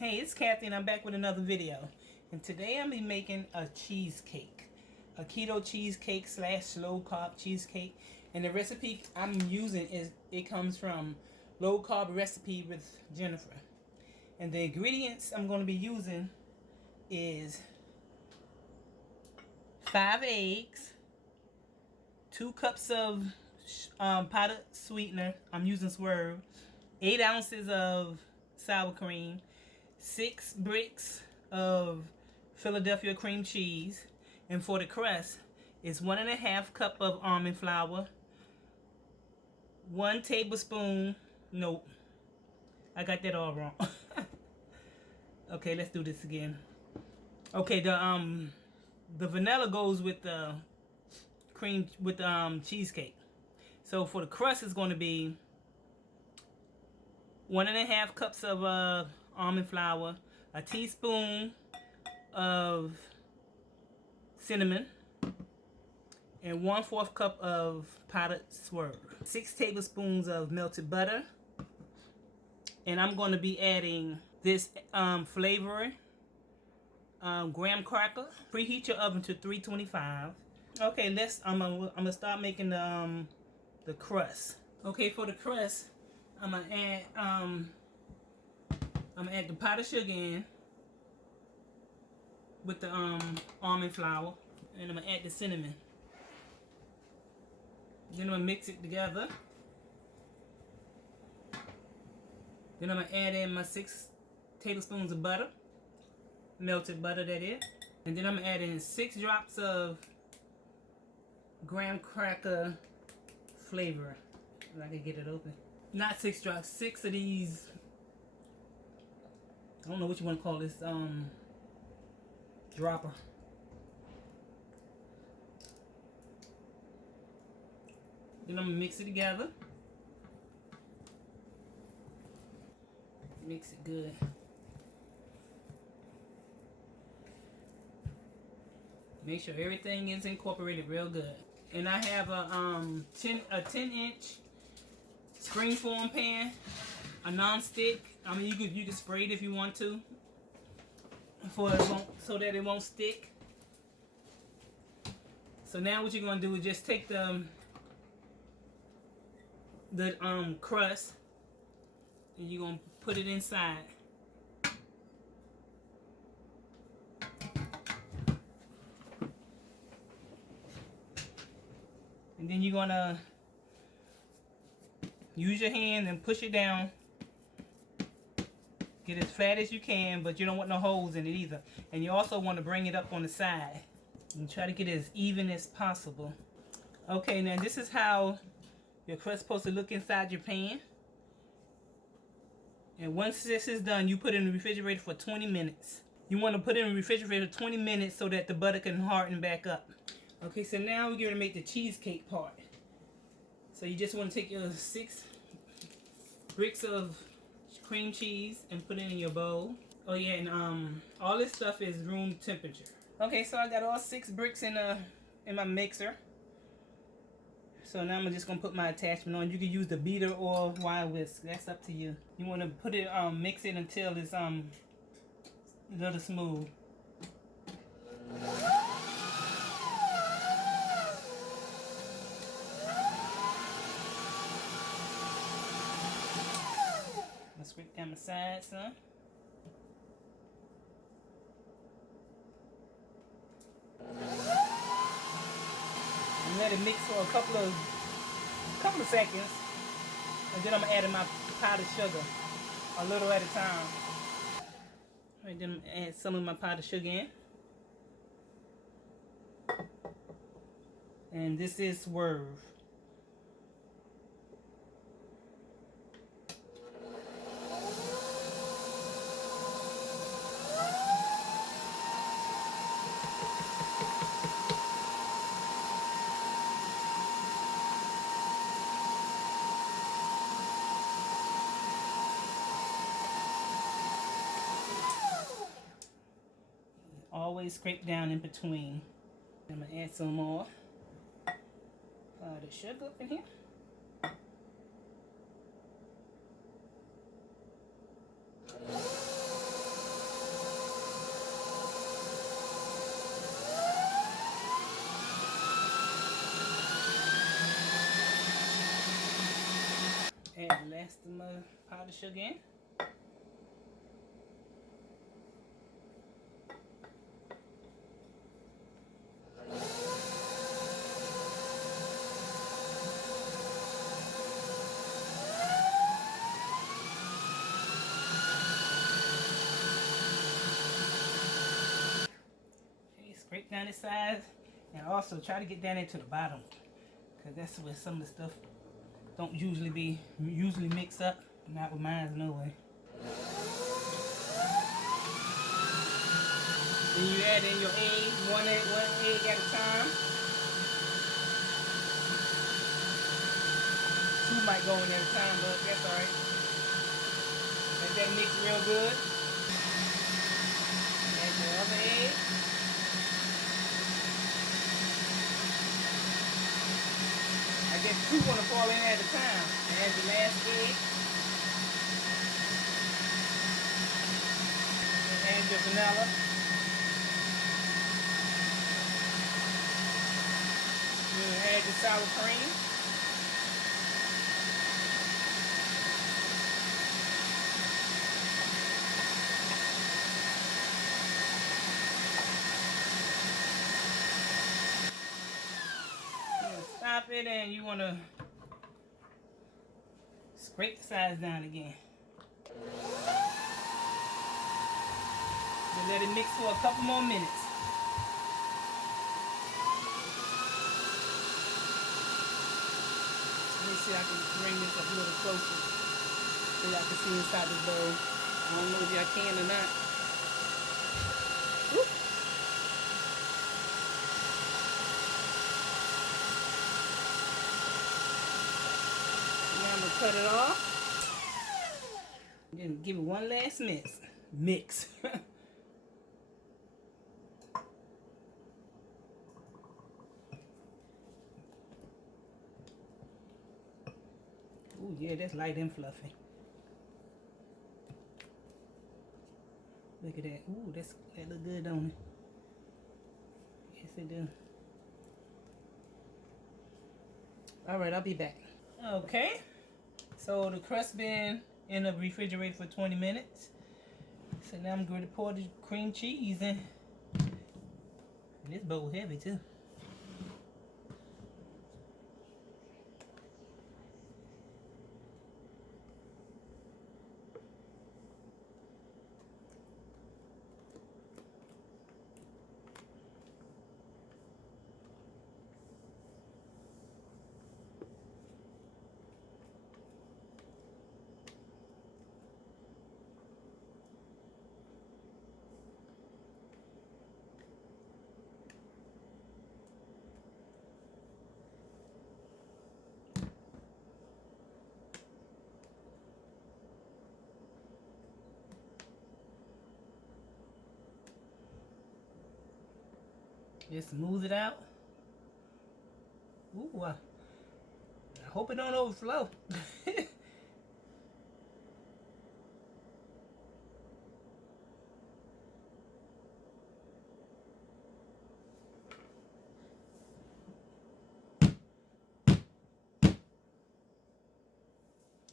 Hey, it's Kathy and I'm back with another video. And today I'm be making a cheesecake. A keto cheesecake slash low carb cheesecake. And the recipe I'm using it comes from Low Carb Recipe with Jennifer. And the ingredients I'm going to be using is 5 eggs, 2 cups of powdered sweetener. I'm using Swerve. 8 ounces of sour cream. 6 bricks of Philadelphia cream cheese. And for the crust, it's 1.5 cup of almond flour, 1 tablespoon, nope, I got that all wrong. Okay, let's do this again. Okay, the vanilla goes with the cream, with the cheesecake. So for the crust, it's going to be 1.5 cups of almond flour, a teaspoon of cinnamon, and 1/4 cup of powdered Swerve. 6 tablespoons of melted butter. And I'm going to be adding this flavoring, graham cracker. Preheat your oven to 325. Okay, I'm gonna start making the crust. Okay, for the crust, I'm gonna add the powdered sugar in with the almond flour, and I'm gonna add the cinnamon. Then I'm gonna mix it together. Then I'm gonna add in my 6 tablespoons of butter, melted butter that is. And then I'm gonna add in 6 drops of graham cracker flavor. If I can get it open. Not 6 drops, 6 of these, I don't know what you want to call this, dropper. Then I'm gonna mix it together. Mix it good. Make sure everything is incorporated real good. And I have a 10-inch springform pan, a non-stick. I mean, you can spray it if you want to, so that it won't stick. So now what you're gonna do is just take the crust, and you're gonna put it inside. And then you're gonna use your hand and push it down. Get as flat as you can, but you don't want no holes in it either. And you also want to bring it up on the side. And try to get it as even as possible. Okay, now this is how your crust is supposed to look inside your pan. And once this is done, you put it in the refrigerator for 20 minutes. You want to put it in the refrigerator 20 minutes so that the butter can harden back up. Okay, so now we're going to make the cheesecake part. So you just want to take your 6 bricks of cream cheese and put it in your bowl. Oh yeah, and all this stuff is room temperature. Okay, so I got all 6 bricks in my mixer. So now I'm just gonna put my attachment on. You can use the beater or wire whisk. That's up to you. You want to put it mix it until it's a little smooth. Let's scrape down the sides, son. And let it mix for a couple of seconds, and then I'm adding my powdered sugar a little at a time. All right, then I'm gonna add some of my powdered sugar in. And this is Swerve. Always scrape down in between. I'm gonna add some more powdered sugar up in here. some powdered sugar in. Okay, scrape down the sides, and also try to get down into the bottom, because that's where some of the stuff don't usually mix up. Not with mine, no way. Then you add in your egg, one egg at a time. 2 might go in at a time, but that's alright. Let that mix real good. Add your other egg. I guess 2 want to fall in at a time. Add the last egg. And add your vanilla. Add the sour cream. Stop it, and you want to scrape the sides down again. And let it mix for a couple more minutes. Let me see if I can bring this up a little closer so y'all can see inside the bowl. I don't know if y'all can or not. Whoop. Now I'm going to cut it off. Then give it one last mix. Ooh, yeah, that's light and fluffy. Look at that. Ooh, that look good, don't it? Yes, it do. Alright, I'll be back. Okay. So the crust been in the refrigerator for 20 minutes. So now I'm going to pour the cream cheese in. And this bowl heavy too. Just smooth it out. Ooh, I hope it don't overflow.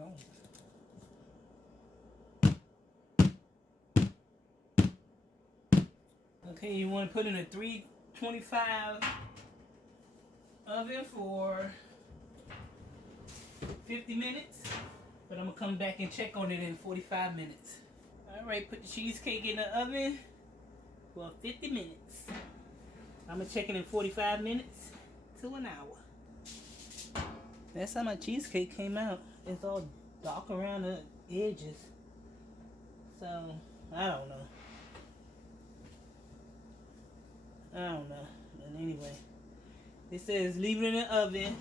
Oh. Okay, you want to put in a 325 oven for 50 minutes, but I'm gonna come back and check on it in 45 minutes. All right, put the cheesecake in the oven for 50 minutes. I'm gonna check it in 45 minutes to an hour. That's how my cheesecake came out. It's all dark around the edges. So, I don't know. But anyway, it says leave it in the oven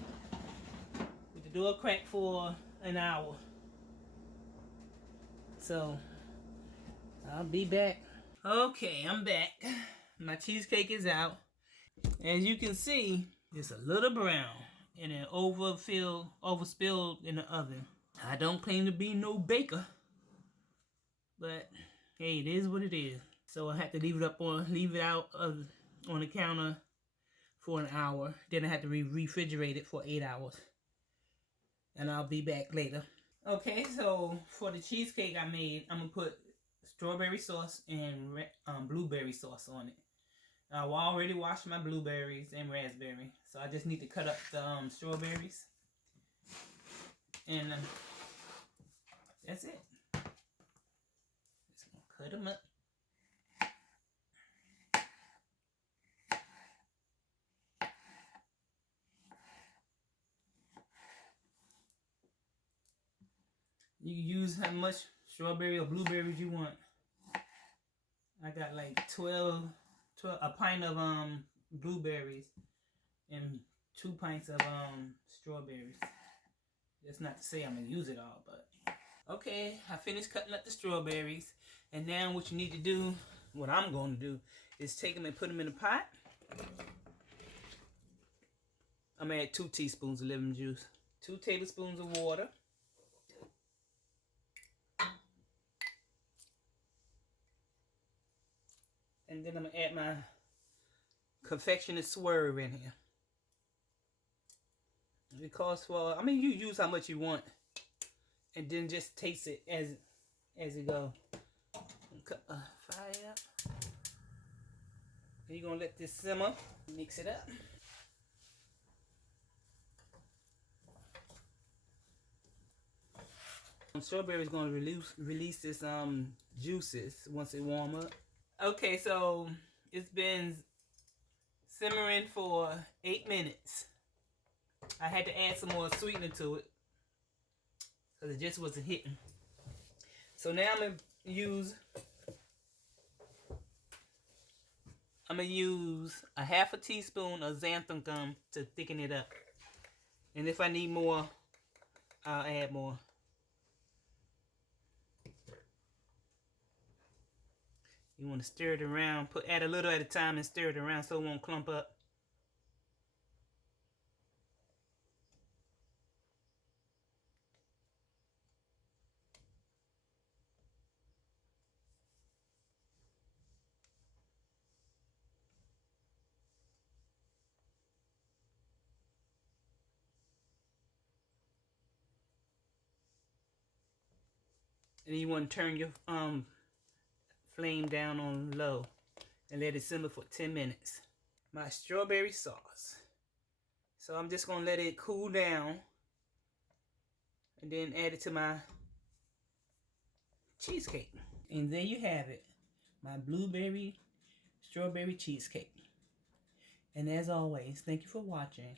with the door cracked for an hour. So, I'll be back. Okay, I'm back. My cheesecake is out. As you can see, it's a little brown and it overspilled in the oven. I don't claim to be no baker, but hey, it is what it is. So I have to leave it out on the counter for an hour. Then I have to refrigerate it for 8 hours. And I'll be back later. Okay, so for the cheesecake I made, I'm gonna put strawberry sauce and blueberry sauce on it. I already washed my blueberries and raspberry, so I just need to cut up the strawberries, and that's it. Just gonna cut them up. You can use how much strawberry or blueberries you want. I got like 12 a pint of blueberries and 2 pints of strawberries. That's not to say I'm gonna use it all, but okay, I finished cutting up the strawberries, and now what you need to do, what I'm going to do, is take them and put them in a pot. I'm gonna add 2 teaspoons of lemon juice, 2 tablespoons of water, and then I'm gonna add my confectioner's swerve in here. Because you use how much you want, and then just taste it as it go. Cut the fire up. And you're gonna let this simmer. Mix it up. Strawberry is gonna release this juices once it warm up. Okay, so it's been simmering for 8 minutes. I had to add some more sweetener to it because it just wasn't hitting. So now I'm gonna use a half a teaspoon of xanthan gum to thicken it up. And if I need more, I'll add more. You want to stir it around. Add a little at a time and stir it around so it won't clump up. And then you want to turn your flame down on low and let it simmer for 10 minutes. My strawberry sauce. So I'm just going to let it cool down and then add it to my cheesecake. And there you have it. My blueberry strawberry cheesecake. And as always, thank you for watching.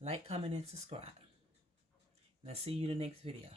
Like, comment, and subscribe. And I'll see you in the next video.